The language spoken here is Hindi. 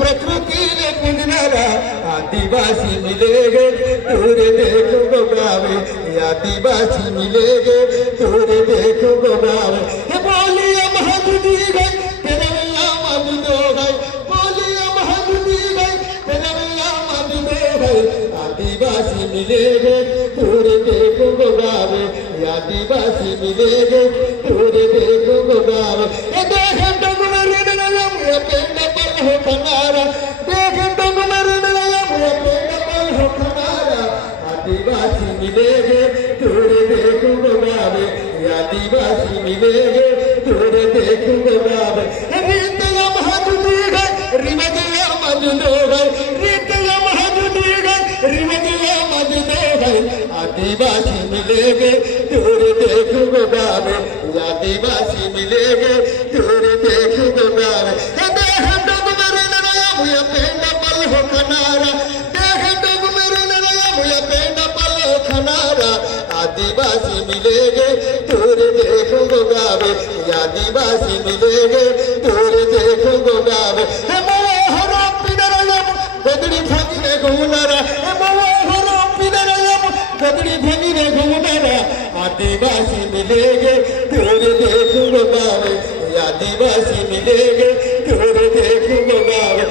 प्रकृति ने पूजनारा आदिवासी मिलेगे तोरे देखो गोगावे आदिवासी मिलेगे तोरे देखो गोगावे बोलिए महादुदी गई तेरैया मधुदो गई बोलिए महादुदी गई तेरैया मधुदो गई आदिवासी मिलेगे तोरे देखो गोगावे आदिवासी मिलेगे तोरे देखो गोगावे देखें तो गुमरे नयम ये पेंड पर हो कनारा देखें तो गुमरे नयम ये पेंड पर हो कनारा आदिवासी मिलेगे तोरे देखो गोगावे आदिवासी मिलेगे तोरे देखो गोगावे रीतिया महादुदी गई रिमदिया मधुदो गई रीतिया महादुदी गई रिमदिया मधुदो गई आदिवासी मिलेगे तोरे देखो गोगावे आदिवासी मिलेगे तोरे देखो गोगावे देख डग मेरे नया मुझे पेंड पल हो खनारा देख डग मेरे नया मुझे पेंड पल हो खनारा आदिवासी मिलेगे तोरे देखो गोगावे आदिवासी मिलेगे तोरे देखो गोगावे मोहरा पिनरयम गदड़ी भंगिने गुनरा मोहरा पिनरयम गदड़ी भंगिने गुनरा आदिवासी मिलेगे तोरे देखो गोगावे आदिवासी मिलेगे तोरे देखो गोगावे